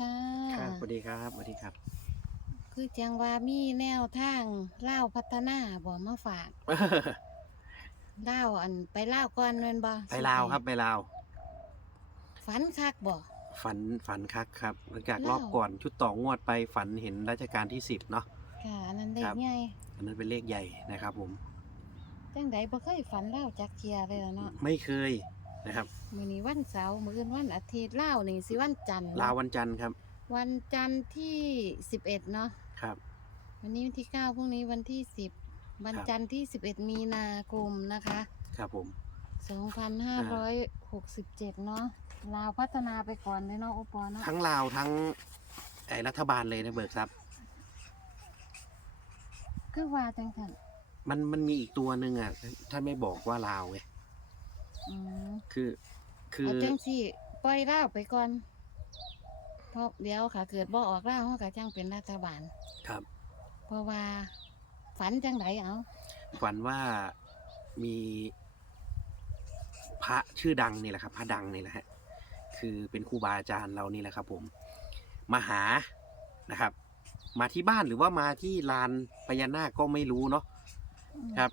ค่ะครับสวัสดีครับสวัสดีครับ คือจังว่ามีแนวทางเล่าวพัฒนาบ่มาฝากเล่าวอันไปเล่าวก่อนแม่นบ่ไปลาวครับไปลาว ฝันคักบ่ ฝันฝันคักครับ หลังจากลาวรอบก่อนชุดต่องวดไปฝันเห็นรัชกาลที่สิบเนาะ ค่ะอันนั้นได้ครับ ไงอันนั้นเป็นเลขใหญ่นะครับผม จังไดบ่เคยฝันเล่าวจักเทียเลยล่ะเนาะไม่เคย นะครับมื้อนี้วันเสาร์มื้ออื่นวันอาทิตย์เล่าวนี่สิวันจันทร์ลาววันจันทร์ครับ วันจันทร์ที่11เนาะครับ วันนี้วันที่เก้าพรุ่งนี้วันที่สิบวันครับจันทร์ที่สิบเอ็ดมีนาคมนะคะครับผมสองพันห้าร้อยหกสิบเจ็ดเนาะลาวพัฒนาไปก่อนเลยเนาะโอปอเนาะทั้งลาวทั้งไอ้รัฐบาลเลยนะเบิกทรัพย์คือว่าจังสันมันมันมีอีกตัวหนึ่งอะท่านไม่บอกว่าลาวไง อืมคือคือ เอาจังสิปล่อยลาวไปก่อนเพราะเดี๋ยวค่ะ เกิดบ่ออกลาวเขาก็จังเป็นรัฐบาล ครับ เพราะว่า ฝันจังไดเอาฝันว่ามีพระชื่อดังนี่แหละครับ พระดังนี่แหละฮะคือเป็นครูบาอาจารย์เรานี่แหละครับผมมาหานะครับ มาที่บ้านหรือว่ามาที่ลานพญานาคก็ไม่รู้เนาะ อืมครับ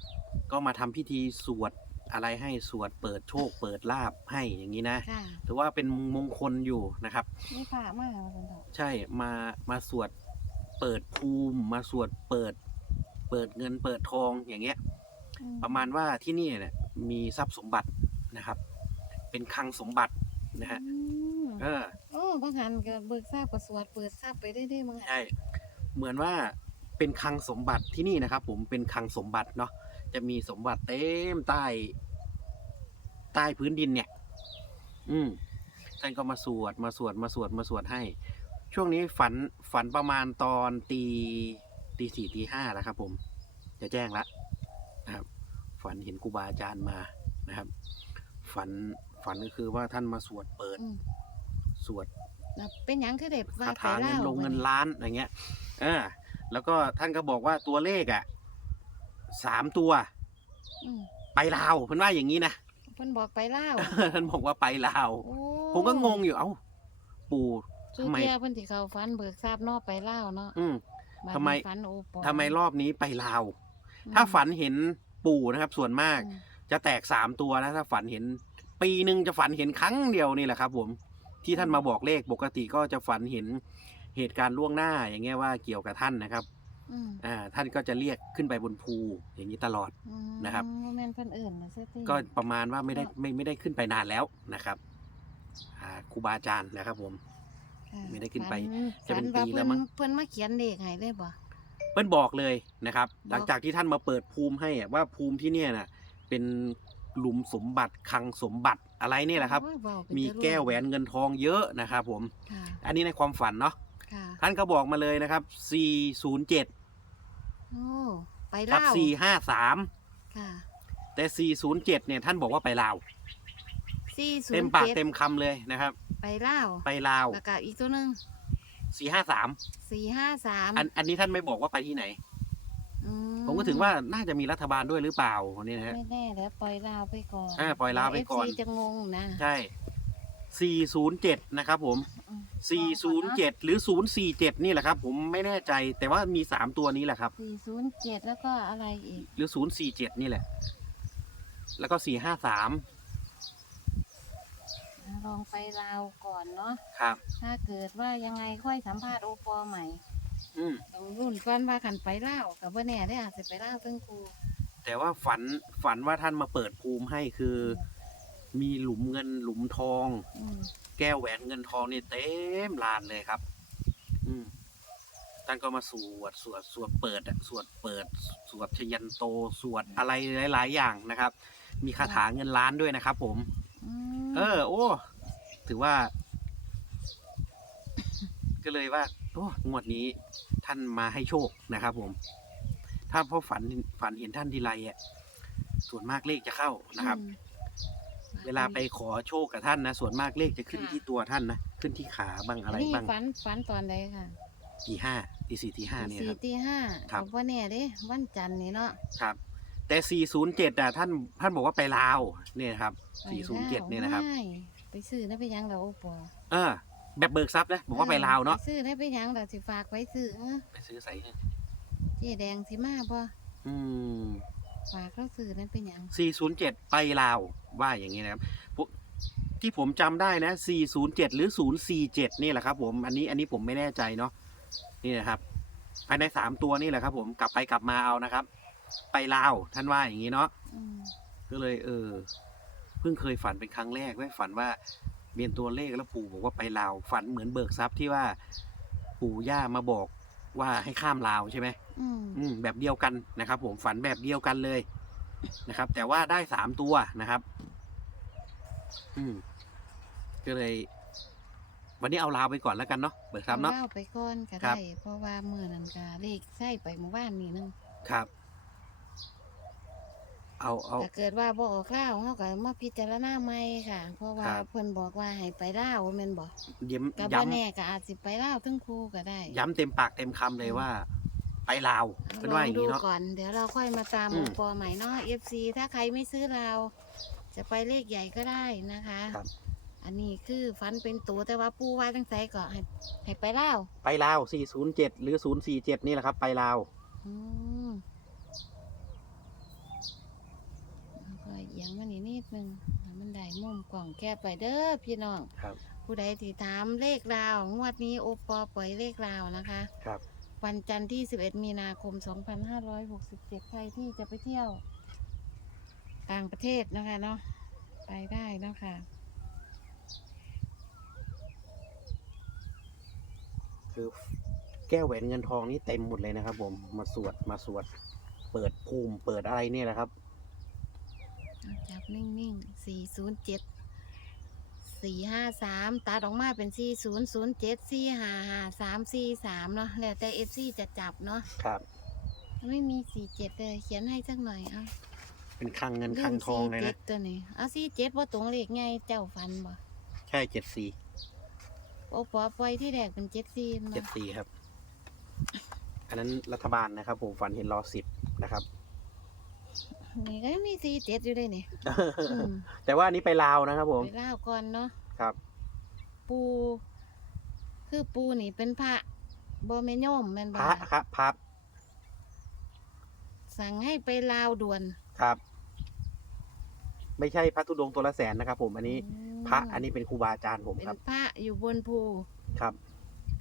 ก็มาทำพิธีสวด อะไรให้สวดเปิดโชค เปิดลาบให้อย่างนี้นะ ค่ะถือว่าเป็นมงคลอยู่นะครับ นี่ผ่ามากว่าซั่นเถอะใช่มามาสวดเปิดภูมิมาสวดเปิด เปิดเงินเปิดทองอย่างเงี้ย อืประมาณว่าที่นี่เนี่ยมีทรัพย์สมบัตินะครับ เป็นคลังสมบัตินะฮะอืมเออ โอ้บางหันก็เบิกทราบกับสวดเปิดทราบไปได้ๆบางหันใช่ เหมือนว่าเป็นคลังสมบัติที่นี่นะครับ ผมเป็นคลังสมบัติเนาะ จะมีสมบัติเต็มใต้ใต้พื้นดินเนี่ย อืมท่านก็มาสวดมาสวดมาสวดมาสวดให้ ช่วงนี้ฝันฝันประมาณตอนตีตีสี่ตีห้าแล้วครับ ผม จะแจ้งละนะครับ ฝันเห็นครูบาอาจารย์มานะครับ ฝันฝันก็คือว่าท่านมาสวดเปิด อืมสวดแล้วเป็นหยังคือเด็กว่าคาไปถาเงิเล่านลงเงินล้านอะไรเงี้ย เออ แล้วก็ท่านก็บอกว่าตัวเลขอะ สามตัว อืมไปลาวเพิ่นว่าอย่างนี้นะ เพิ่นบอกไปเล่าวท่านบอกว่าไปลาว โอ้ผมก็งงอยู่เอ้า ปู่ สุทำไม เทียเพิ่นสิเข้าฝันเบิกทราบนอกไปเล่าวเนาะอืมบัดทำไมนี้ฝันโอปอทำไมรอบนี้ไปลาวอืมถ้าฝันเห็นปู่นะครับ ส่วนมาก อืมจะแตกสามตัวนะ ถ้าฝันเห็น ปีหนึ่งจะฝันเห็นครั้งเดียวนี่แหละครับ ผมที่ท่านมาบอกเลขปกติก็จะฝันเห็นเหตุการณ์ล่วงหน้าอย่างเงี้ยว่าเกี่ยวกับท่านนะครับ อืมอ่าท่านก็จะเรียกขึ้นไปบนภูอย่างนี้ตลอดอืมนะครับแม่นเพิ่นเอิ่นนะเสียทีก็ประมาณว่าไม่ได้ไม่ไม่ได้ขึ้นไปนานแล้วนะครับอ่าครูบาอาจารย์นะครับผมค่ะไม่ได้ขึ้นไปฝัจะเป็นฝัาปีแล้วมั้งเพิ่นเพิ่นมาเขียนเลขให้เลยบ่เปิ้นบอกเลยนะครับบอกหลังจากที่ท่านมาเปิดภูมิให้อะว่าภูมิที่เนี่ยน่ะ เป็นหลุมสมบัติคลังสมบัติอะไรเนี่ยแหละครับโอ้ยเว้าเป็นมีตะลุยแก้วแหวนเงินทองเยอะนะครับผมค่ะอันนี้ในความฝันเนาะค่ะท่านก็บอกมาเลยนะครับ 407 โอ้ไปกับเล่าว453ค่ะแต่407เนี่ยท่านบอกว่าไปลาว407เต็มปากเต็มคำเลยนะครับ ไปเล่าวไปลาวแล้วก็อีกตัวหนึง453 453อันอันนี้ท่านไม่บอกว่าไปที่ไหน อืผมก็ถึงว่าน่าจะมีรัฐบาลด้วยหรือเปล่าเนี่ยนะฮะ ไม่แน่แล้วปล่อยลาวไปก่อนอ่าปล่อยลาวไปก่อนเอฟซีจะงงนะ ใช่ 407 นะครับผมอืม407 หรือ 047 นี่แหละครับ ผมไม่แน่ใจแต่ว่ามี 3 ตัวนี้แหละครับ สี่ศูนย์เจ็ดแล้วก็อะไรอีกหรือ 047 นี่แหละ แล้วก็ 453 อะลองไปลาวก่อนเนาะครับ ถ้าเกิดว่ายังไงค่อยสัมภาษณ์โอปอใหม่อืม ต้องรุ่นก่อนว่าขันไปลาวกับว่าแน่ได้อาจจะไปลาวเพิ่งครูแต่ว่าฝันฝันว่าท่านมาเปิดภูมิให้คือ มีหลุมเงินหลุมทอง อืมแก้วแหวนเงินทองนี่เต็มลานเลยครับ อืมท่านก็มาสวดสวดสวดเปิดอะสวดเปิด สวดชยันโต สวดอะไรหลาย ๆ อย่างนะครับ มีคาถาเงินล้านด้วยนะครับ ผมอืมเออ โอ้ ถือว่า ก็เลยว่า โอ้งวดนี้ท่านมาให้โชคนะครับผม ถ้าพอฝันฝันเห็นท่านทีไรอะส่วนมากเลขจะเข้านะครับ อืม เวลาไปขอโชคกับท่านนะ ส่วนมากเลขจะขึ้นที่ตัวท่านนะ ขึ้นที่ขาบ้างอะไรนี่บ้างฝันฝันตอนใดค่ะตีห้าตีสี่ตีห้าเนี่ยสี่ครับ ตีห้าครับอกว่าแน่เด้วันจันทร์นี่เนาะครับ แต่สี่ศูนย์เจ็ดอะท่านท่านบอกว่าไปลาวเนี่ยครับไปสี่ศูนย์ลาเจ็ดวเนี่ยนะครับไม่ไปซื้อนะไปยังเราโอปอเออ แบบเบิกทรัพย์นะผมว่าไปลาวเนาะไปซื้อได้ไปหยังเราสิฝากไว้ซื้อเออไปซื้อใส่เจ๊แดงสิมาบ่อืม ฝากเราซื้อได้ไปหยัง 407 ไปลาวว่าอย่างนี้นะครับพวกที่ผมจำได้นะ 407 หรือ 047 นี่แหละครับ ผมอันนี้อันนี้ผมไม่แน่ใจเนาะนี่นะครับ ภายในสามตัวนี่แหละครับ ผมกลับไปกลับมาเอานะครับ ไปลาวท่านว่าอย่างนี้เนาะอืมก็เลยเออเพิ่งเคยฝันเป็นครั้งแรกด้วยฝันว่าเรียนตัวเลขแล้วปู่บอกว่าไปลาวฝันเหมือนเบิกทรัพย์ที่ว่าปู่ย่ามาบอก ว่าให้ข้ามลาวใช่ไหมอืมอืมแบบเดียวกันนะครับ ผมฝันแบบเดียวกันเลยนะครับ แต่ว่าได้สามตัวนะครับ อืมก็เลย วันนี้เอาลาวไปก่อนแล้วกันเนาะเบิกทรัพย์เนาะเล่าไปก่อนก็ครัได้บเพราะว่ามื้อนั้นก็เลขใช่ไปเมื่อวานนี้นึง ครับ เอาเอา ถ้าเกิดว่าบ่ออกเล่าวเฮาก็มาพิจารณาใหม่ค่ะ เพราะว่าครับ เพิ่นบอกว่าให้ไปลาวแม่นบ่เย้มก็บ่ย้แน่ก็อาจสิไปลาวทั้งคู่ก็ได้ำย้ำเต็มปากเต็มคำเลยว่า ไปลาวเป็นว่าอย่างดูนี้เนาะก่อน เดี๋ยวเราค่อยมาตามอืโอมปอใหม่เนาะ FC ถ้าใครไม่ซื้อเราจะไปเลขใหญ่ก็ได้นะคะ ครับ อันนี้คือฟันเป็นตัวแต่ว่าปูว่าตั้งใจก็ให้ให้ไปเล่าวไปลาว 407 หรือ 047 นี่แหละครับ ไปลาว อืม แล้วก็เอียงมานี่นิดนึงให้มันได้มุมกล่องแก้ไปเด้อพี่น้อง ครับ ผู้ใดที่ถามเลขราว งวดนี้โอปอปล่อยเลขราวนะคะ ครับ วันจันทร์ที่ 11 มีนาคม 2567 ใครที่จะไปเที่ยว ต่างประเทศนะคะเนาะ ไปได้เนาะค่ะ คือแก้วแหวนเงินทองนี่เต็มหมดเลยนะครับ ผม มาสวด มาสวด เปิดภูมิ เปิดอะไรเนี่ยแหละครับเอาจับ นิ่งๆสี่ศูนย์เจ็ดสี่ห้าสามตัดออกมาเป็นสี่ศูนย์ศูนย์เจ็ดสี่ห้าห้าสามสี่สามเนาะแล้วแต่เอฟซีจะจับเนาะครับ ไม่มีสี่เจ็ดเลยเขียนให้สักหน่อยเอาเป็นคลังเงินคลังทองเลยเจ็นะดตัวนี้เอาสี่เจ็ดว่าตรงเลขไงเจ้าฟันบ่ใช่เจ็ดสี่โอ้ปอปล่อยที่แรกเป็นเจ็ดสี่เจ็ดเนาะสี่ครับ อันนั้นรัฐบาลนะครับ ผมฝันเห็นรอสิบนะครับ นี่ก็มีสี่เจ็ดอยู่เลยนี่อืมแต่ว่าอันนี้ไปลาวนะครับผม ไปเล่าก่อนเนาะครับ ปู คือปูนี่เป็นพระบ่แม่นโยมแม่นพบ่ระครับพระสั่งให้ไปลาวด่วนครับ ไม่ใช่พระธุดงค์ตัวละแสนนะครับ ผมอันนี้มพระอันนี้เป็นครูบาอาจารย์ผมเป็นครับพระอยู่บนภูครับ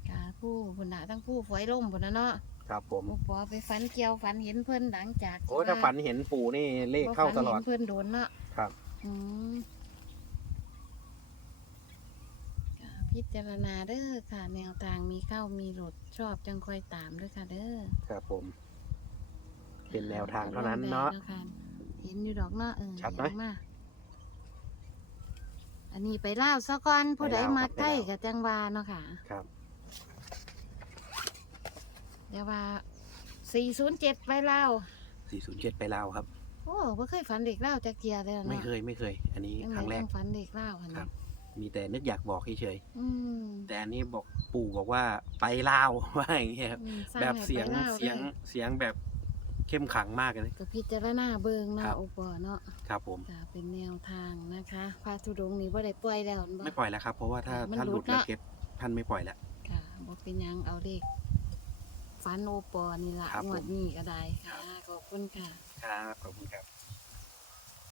กาผู้บุญนาทั้งผู้ฝอยล่มบุญนะเนาะ ครับผมบ่ปอไปฝันเกี่ยวฝันเห็นเพิ่นหลังจากโอ้ถ้าฝันเห็นปู่นี่เลขเข้าตลอด บ่ฝันเห็นเพิ่นโดนเนาะครับ อืมก็พิจารณาเด้อค่ะ แนวทางมีเข้ามีหลุดชอบจังค่อยตามเด้อค่ะเด้อ ครับผม เป็นแนวทางเท่านั้นเนาะลองได้เห็นอยู่ดอกเนาะเออชัดไหมเห็นมาอันนี้ไปเล่าวซะก่อนผู้ใดไปลาวมาครับใกล้ไปลาว กับจังหวาเนาะค่ะ ครับ เดี๋ยวว่า407ไปเล่าวสี่ศูนย์เจ็ดไปลาวครับ โอ้ไม่เคยฝันเด็กเล่าวจักเกียเลยไม่เนาะเคยไม่เคย อันนี้ยังครั้งแรก ฝันเด็กเล่าวอันครันี้บ มีแต่นึกอยากบอกเฉยอืมๆแต่อันนี้บอกปู่บอกว่าไปลาว ว่าอย่างเงี้ยครับอืมสร้าแบบให้เสียงไปลาวเสียงด้เสียงแบบเข้มขังมากเลย ก็พิจารณาเบิงเนาะครับโอปอเนาะครับผม ก็เป็นแนวทางนะคะพระธุดงค์นี่บ่ได้ปล่อยแล้วบ่ ไม่ปล่อยแล้วครับ เพราะว่าถ้ามันถ้าหหลุลุดดแล้วเนอะเก็บท่านไม่ปล่อยแล้ว ค่ะบ่เป็นหยังเอาเลข ฝันโอปอนี่ล่ะครับงวดผม นี้ก็ได้ค่ะขอบคุณค่ะ ครับขอบคุณครับ